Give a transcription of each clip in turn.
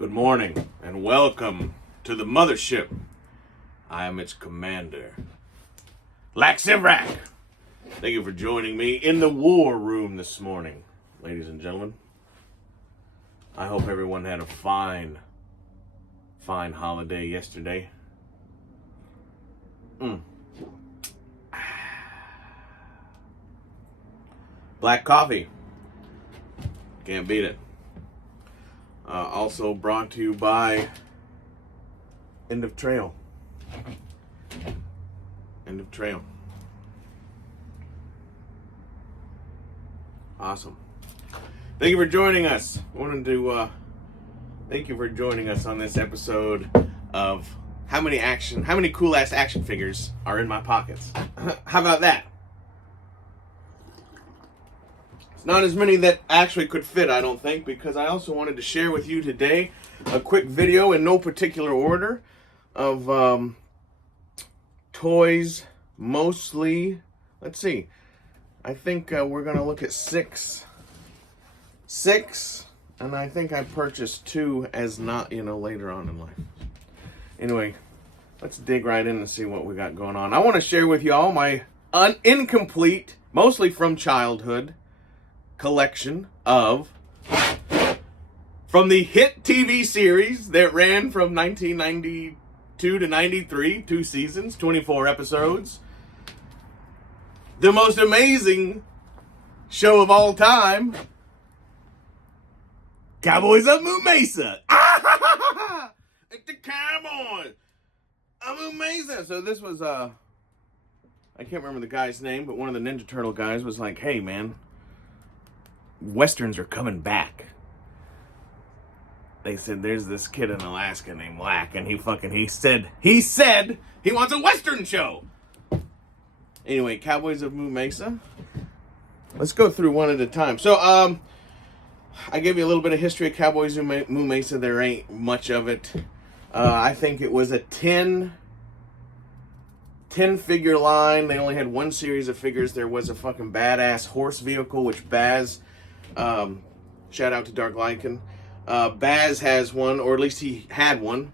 Good morning and welcome to the mothership. I am its commander, Laxivrak. Thank you for joining me in the war room this morning, ladies and gentlemen. I hope everyone had a fine holiday yesterday. Black coffee. Can't beat it. Also brought to you by End of Trail. End of Trail. Awesome. Thank you for joining us. Thank you for joining us on this episode of how many cool ass action figures are in my pockets. How about that? It's not as many that actually could fit, I don't think, because I also wanted to share with you today a quick video in no particular order of toys, mostly. Let's see. I think we're going to look at six, and I think I purchased two as not, later on in life. Anyway, let's dig right in and see what we got going on. I want to share with you all my incomplete, mostly from childhood, collection of from the hit TV series that ran from 1992 to 93, 2 seasons, 24 episodes. The most amazing show of all time, Cowboys of Moo Mesa. It's the Cowboys of Moo Mesa. So this was I can't remember the guy's name, but one of the Ninja Turtle guys was like, "Hey man, Westerns are coming back." They said there's this kid in Alaska named Lack, and he said he wants a Western show. Anyway, Cowboys of Moo Mesa. Let's go through one at a time. So, I gave you a little bit of history of Cowboys of Moo Mesa. There ain't much of it. I think it was a 10 figure line. They only had one series of figures. There was a fucking badass horse vehicle, which Baz, shout out to Dark Lycan. Baz has one, or at least he had one,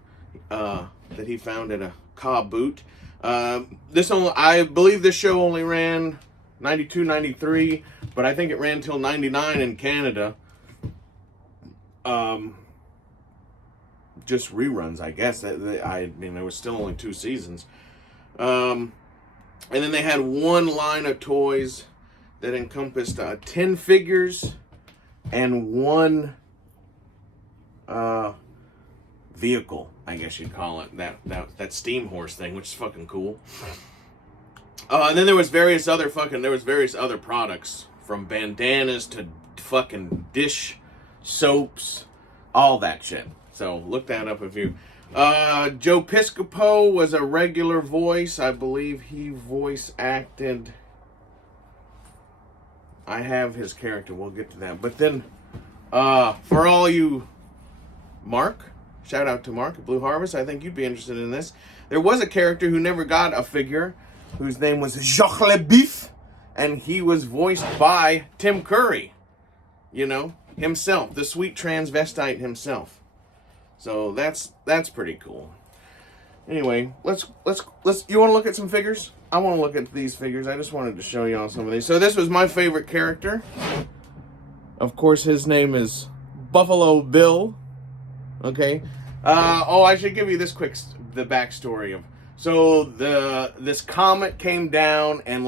that he found at a Cobb boot. I believe this show only ran 92, 93, but I think it ran till 99 in Canada. Just reruns, I guess. There was still only 2 seasons. And then they had one line of toys that encompassed 10 figures and one vehicle, I guess you'd call it, that steam horse thing, which is fucking cool. And then there was various other products, from bandanas to fucking dish soaps, all that shit. So look that up if you. Joe Piscopo was a regular voice. I believe he voice acted. I have his character. We'll get to that. But then, for all you, Mark, shout out to Mark at Blue Harvest. I think you'd be interested in this. There was a character who never got a figure, whose name was Jacques LeBeef, and he was voiced by Tim Curry. Himself, the sweet transvestite himself. So that's pretty cool. Anyway, let's. You want to look at some figures? I want to look at these figures. I just wanted to show you all some of these. So this was my favorite character. Of course, his name is Buffalo Bill. Okay. I should give you the backstory of. So this comet came down and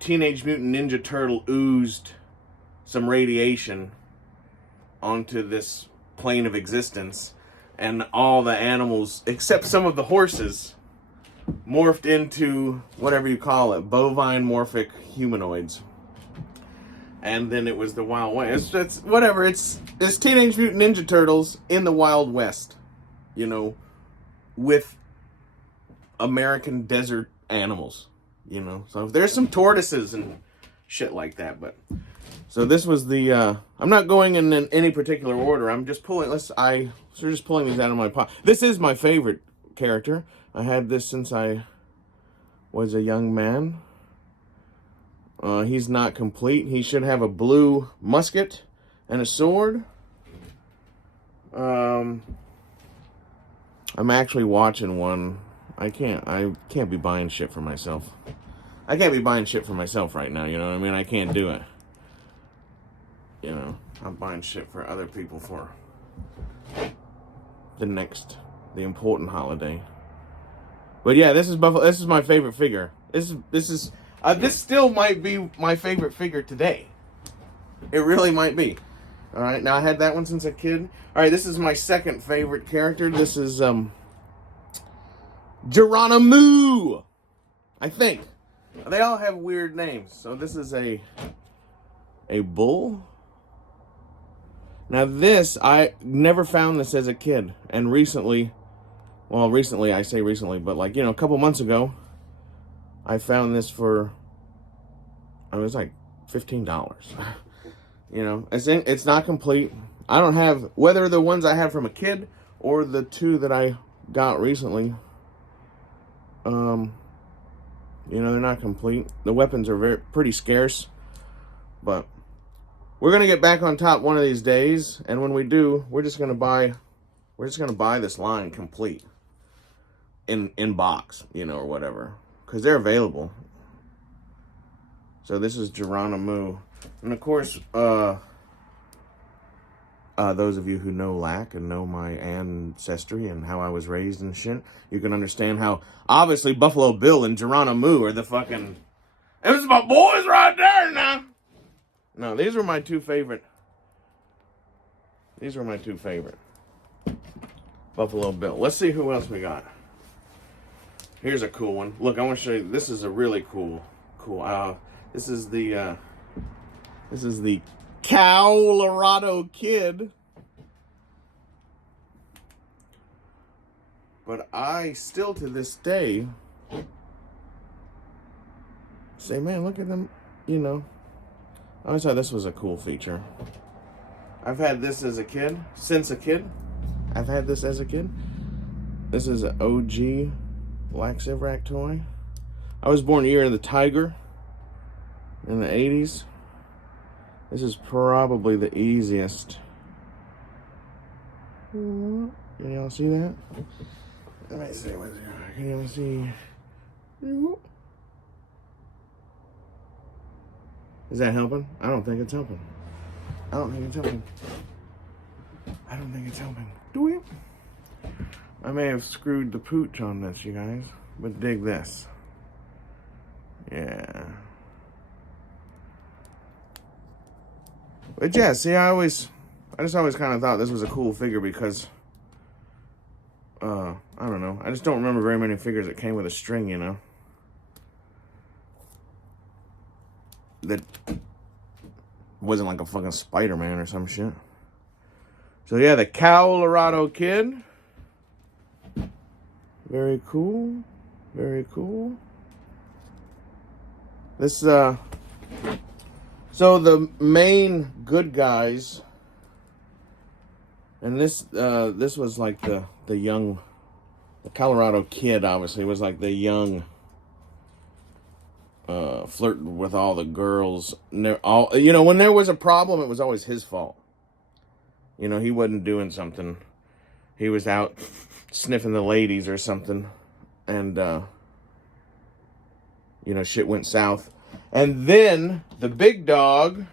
Teenage Mutant Ninja Turtle oozed some radiation onto this plane of existence, and all the animals, except some of the horses, morphed into whatever you call it, bovine morphic humanoids. And then it was the Wild West. It's whatever. It's Teenage Mutant Ninja Turtles in the Wild West, with American desert animals, So there's some tortoises and shit like that, but. So this was the. I'm not going in any particular order. I'm just pulling. Just pulling these out of my pocket. This is my favorite character. I had this since I was a young man. He's not complete. He should have a blue musket and a sword. I'm actually watching one. I can't be buying shit for myself. I can't be buying shit for myself right now, you know what I mean? I can't do it. You know, I'm buying shit for other people for the important holiday. But yeah, this is Buffalo. This is my favorite figure. This still might be my favorite figure today. It really might be. All right, now I had that one since a kid. All right, this is my second favorite character. This is Geronimo, I think. They all have weird names. So this is a bull. Now this, I never found this as a kid, and recently, I say recently, but like, you know, a couple months ago, I found this for, it was like $15. You know, it's not complete. I don't have, whether the ones I had from a kid or the two that I got recently, you know, they're not complete. The weapons are pretty scarce, but we're going to get back on top one of these days, and when we do, we're just going to buy this line complete in box, you know, or whatever, because they're available. So this is Geronimo. And of course, those of you who know Lack and know my ancestry and how I was raised and shit, you can understand how obviously Buffalo Bill and Geronimo are the fucking... It was my boys right there now. No, these were my two favorite. These were my two favorite. Buffalo Bill. Let's see who else we got. Here's a cool one. Look, I want to show you. This is a really cool. This is the Colorado Kid. But I still to this day say, man, look at them, you know. I always thought this was a cool feature. I've had this as a kid, since a kid. I've had this as a kid. This is an OG Black Zivrak toy. I was born Year of the Tiger in the 80s. This is probably the easiest. Can y'all see that? Let me see what's here. Can y'all see? Is that helping? I don't think it's helping. I don't think it's helping. Do we? I may have screwed the pooch on this, you guys. But dig this. Yeah. But yeah, see, I just always kind of thought this was a cool figure because, I don't know. I just don't remember very many figures that came with a string, you know. That wasn't like a fucking Spider-Man or some shit. So yeah, the Colorado Kid. Very cool. Very cool. This, so the main good guys, and this was like the Colorado Kid, obviously, was like the young, flirting with all the girls. You know, when there was a problem, it was always his fault. You know, he wasn't doing something. He was out sniffing the ladies or something. And, you know, shit went south. And then the big dog,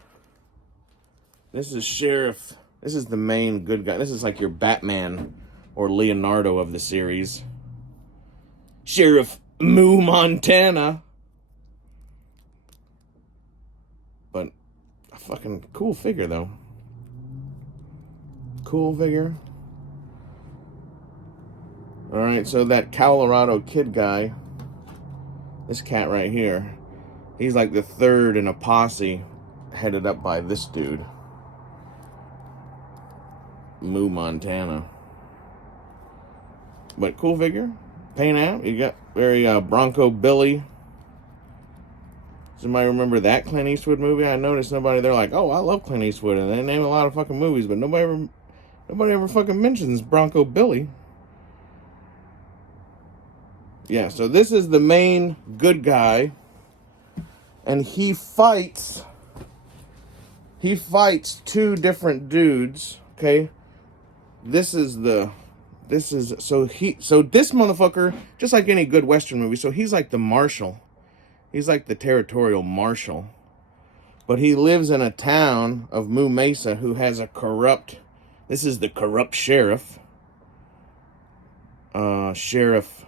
this is Sheriff. This is the main good guy. This is like your Batman or Leonardo of the series. Sheriff Moo Montana. But a fucking cool figure, though. Cool figure. Alright, so that Colorado Kid guy, this cat right here, he's like the third in a posse headed up by this dude. Moo Montana. But cool figure. Paint out. You got very Bronco Billy. Somebody remember that Clint Eastwood movie? I noticed nobody, they're like, oh, I love Clint Eastwood. And they name a lot of fucking movies, but nobody ever fucking mentions Bronco Billy. Yeah, so this is the main good guy. And he fights two different dudes, okay? this is so this motherfucker, just like any good Western movie, so he's like the marshal. He's like the territorial marshal. But he lives in a town of Moo Mesa who has a corrupt, this is the corrupt sheriff. Sheriff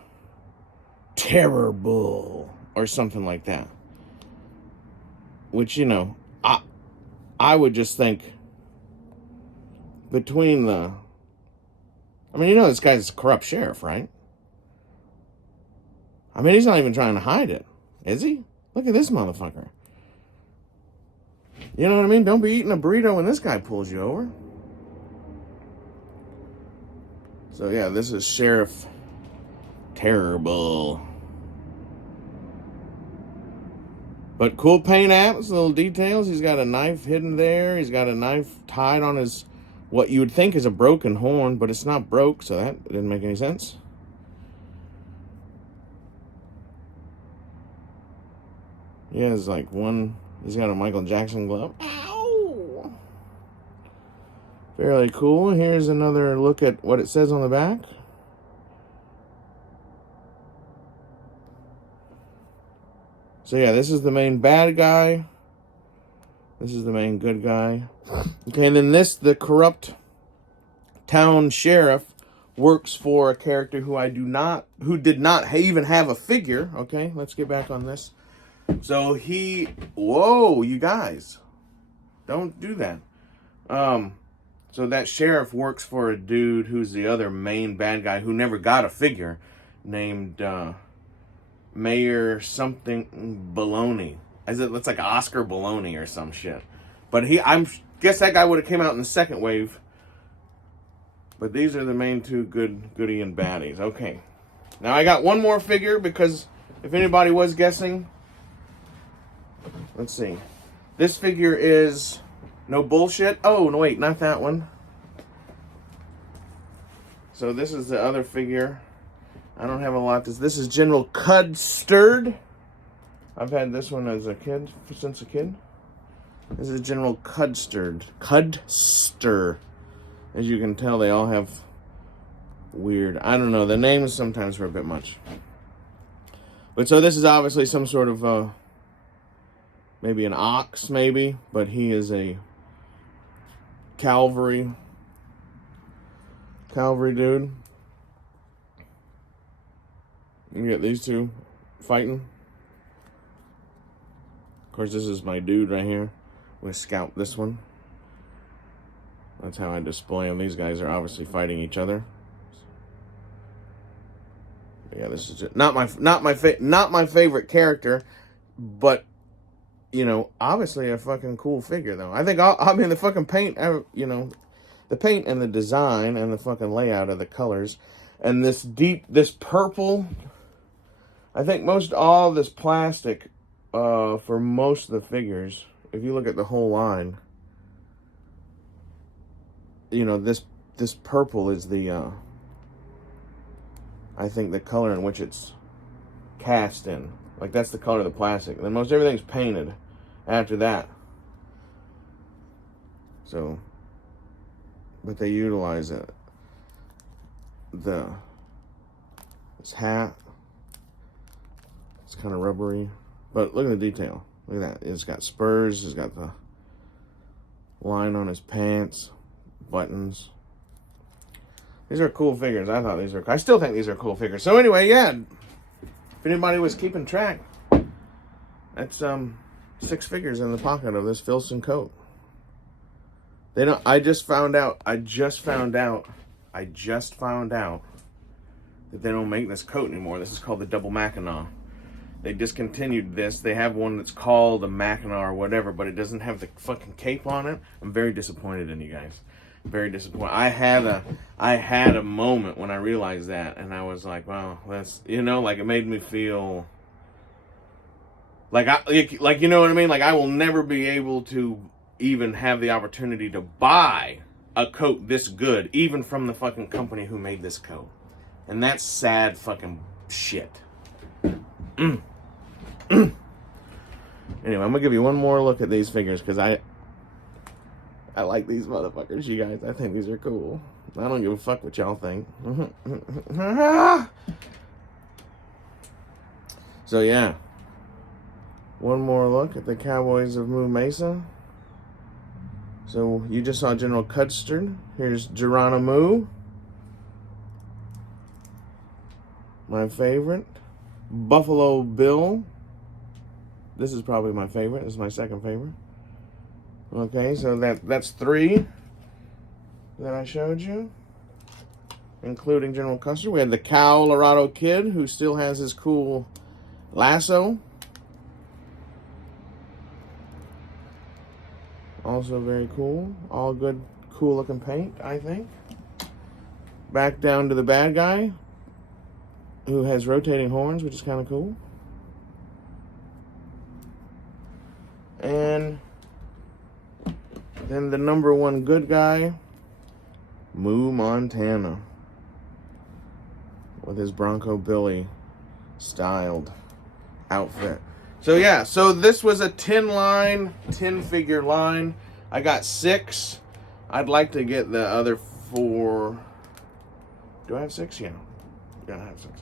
Terrible or something like that. Which, you know, I would just think between the, I mean, you know, this guy's a corrupt sheriff, right? I mean, he's not even trying to hide it, is he? Look at this motherfucker. You know what I mean? Don't be eating a burrito when this guy pulls you over. So yeah, this is Sheriff Terrible. But cool paint apps, little details. He's got a knife hidden there. He's got a knife tied on his, what you would think is a broken horn, but it's not broke, so that didn't make any sense. He has like he's got a Michael Jackson glove. Ow! Fairly cool. Here's another look at what it says on the back. So yeah, this is the main bad guy. This is the main good guy. Okay, and then the corrupt town sheriff works for a character who did not even have a figure. Okay, let's get back on this. So whoa, you guys, don't do that. So that sheriff works for a dude who's the other main bad guy who never got a figure, named Mayor something Baloney. It's like Oscar Baloney or some shit. But guess that guy would have came out in the second wave. But these are the main two goodie and baddies. Okay. Now I got one more figure because if anybody was guessing, let's see. This figure is no bullshit. Oh, no, wait, not that one. So this is the other figure. I don't have a lot. This is General Cudsterd. I've had this one since a kid. This is General Cudsterd. Cudster. As you can tell, they all have weird, I don't know, the names sometimes were a bit much. But so this is obviously some sort of, maybe an ox, maybe. But he is a cavalry dude. You get these two fighting. Of course, this is my dude right here. We scout this one. That's how I display them. These guys are obviously fighting each other. Yeah, this is just not my favorite character, but you know, obviously a fucking cool figure though. I think the fucking paint, you know, the paint and the design and the fucking layout of the colors and this purple. I think most all this plastic for most of the figures, if you look at the whole line, you know, this purple is the I think the color in which it's cast in. Like that's the color of the plastic. And then most everything's painted after that. So, but they utilize this hat. It's kind of rubbery, but look at the detail. Look at that. It's got spurs. It's got the line on his pants, buttons. These are cool figures. I still think these are cool figures. So anyway, yeah. If anybody was keeping track, that's 6 figures in the pocket of this Filson coat. I just found out that they don't make this coat anymore. This is called the Double Mackinac. They discontinued this. They have one that's called a Mackinac or whatever, but it doesn't have the fucking cape on it. I'm very disappointed in you guys. Very disappointed. I had a moment when I realized that, and I was like, wow, that's, you know, like it made me feel like you know what I mean? Like I will never be able to even have the opportunity to buy a coat this good, even from the fucking company who made this coat. And that's sad fucking shit. Anyway, I'm gonna give you one more look at these figures because I like these motherfuckers, you guys. I think these are cool. I don't give a fuck what y'all think. So yeah, one more look at the Cowboys of Moo Mesa. So you just saw General Custard. Here's Geronimo, my favorite. Buffalo Bill. This is probably my favorite. This is my second favorite. Okay, so that's 3 that I showed you, including General Custer. We had the Colorado Kid, who still has his cool lasso. Also very cool. All good, cool looking paint, I think. Back down to the bad guy, who has rotating horns, which is kind of cool. And then the number 1 good guy, Moo Montana, with his Bronco Billy styled outfit. So yeah, so this was a 10 figure line. I got 6. I'd like to get the other 4. Do I have 6? Yeah. Yeah, I have 6.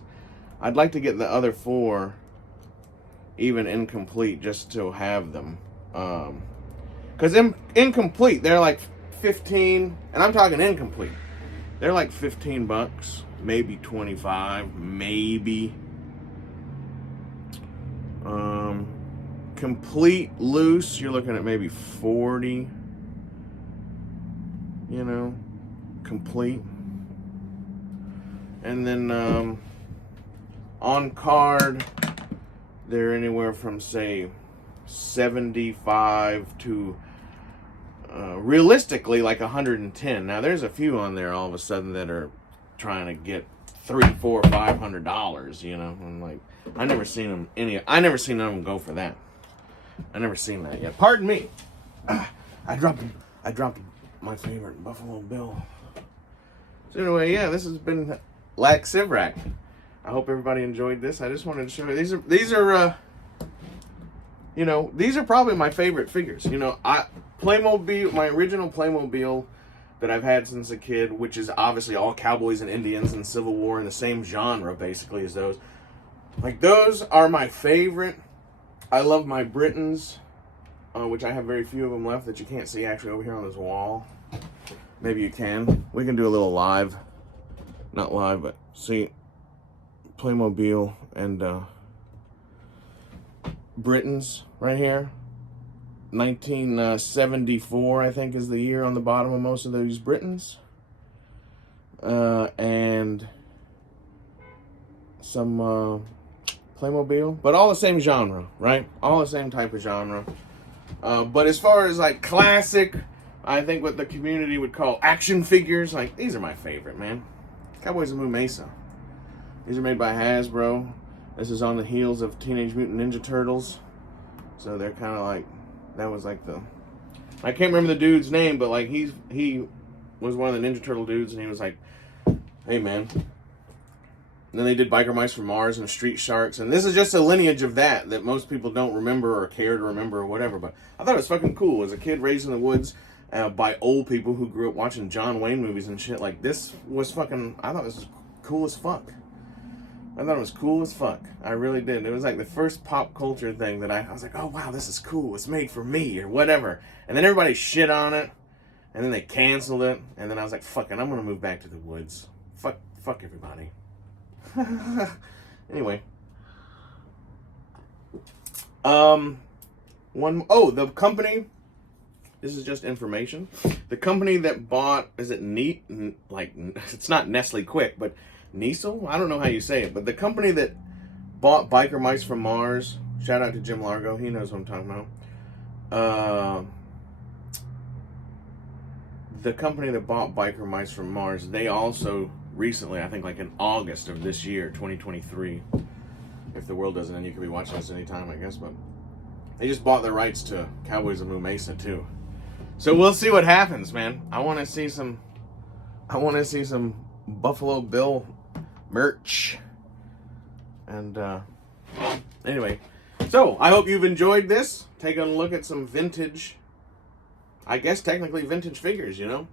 I'd like to get the other 4 even incomplete just to have them. Because incomplete, they're like 15, and I'm talking incomplete. They're like $15, maybe 25, maybe. Complete loose, you're looking at maybe 40. You know, complete. And then on card, they're anywhere from say 75 to realistically like 110. Now there's a few on there all of a sudden that are trying to get $300, $400, $500. You know, and like I never seen none of them go for that. I never seen that yet. Pardon me. I dropped my favorite Buffalo Bill. So anyway, yeah, this has been Lax Sivrak. I hope everybody enjoyed this. I just wanted to show you these are you know, these are probably my favorite figures. You know, Playmobil, my original Playmobil that I've had since a kid, which is obviously all cowboys and Indians and Civil War in the same genre basically as those. Like those are my favorite. I love my Britons, which I have very few of them left that you can't see actually over here on this wall. Maybe you can. We can do a little live. Not live, but see Playmobil and Britons right here. 1974, I think, is the year on the bottom of most of these Britons. And some Playmobil, but all the same genre, right? All the same type of genre. But as far as like classic, I think what the community would call action figures, like these are my favorite, man. Cowboys of Moo Mesa. These are made by Hasbro. This is on the heels of Teenage Mutant Ninja Turtles. So they're kind of like, that was like the, I can't remember the dude's name, but like he was one of the Ninja Turtle dudes, and he was like, hey man. And then they did Biker Mice from Mars and Street Sharks, and this is just a lineage of that most people don't remember or care to remember or whatever, but I thought it was fucking cool. As a kid raised in the woods by old people who grew up watching John Wayne movies and shit, like this was fucking, I thought this was cool as fuck. I thought it was cool as fuck. I really did. It was like the first pop culture thing that I was like, oh wow, this is cool. It's made for me or whatever. And then everybody shit on it, and then they canceled it, and then I was like, fuck it, I'm gonna move back to the woods. Fuck everybody. Anyway, the company, this is just information. The company that bought, is it like, it's not Nestle Quick, but Niesel? I don't know how you say it, but the company that bought Biker Mice from Mars, shout out to Jim Largo, he knows what I'm talking about. The company that bought Biker Mice from Mars, they also recently, I think like in August of this year, 2023, if the world doesn't end, you could be watching this anytime, I guess, but they just bought the rights to Cowboys of Moo Mesa too. So we'll see what happens, man. I want to see some Buffalo Bill merch. And anyway, so I hope you've enjoyed this. Taking a look at some vintage, I guess technically vintage figures, you know.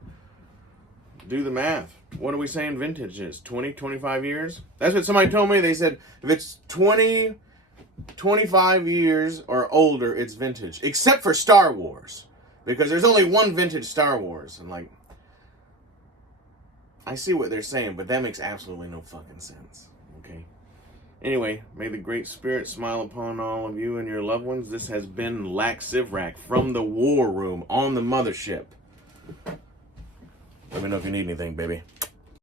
do the math. What are we saying vintage is? 20, 25 years? That's what somebody told me. They said if it's 20, 25 years or older, it's vintage. Except for Star Wars. Because there's only one vintage Star Wars. And like, I see what they're saying, but that makes absolutely no fucking sense. Okay? Anyway, may the Great Spirit smile upon all of you and your loved ones. This has been Lax Sivrak from the War Room on the Mothership. Let me know if you need anything, baby.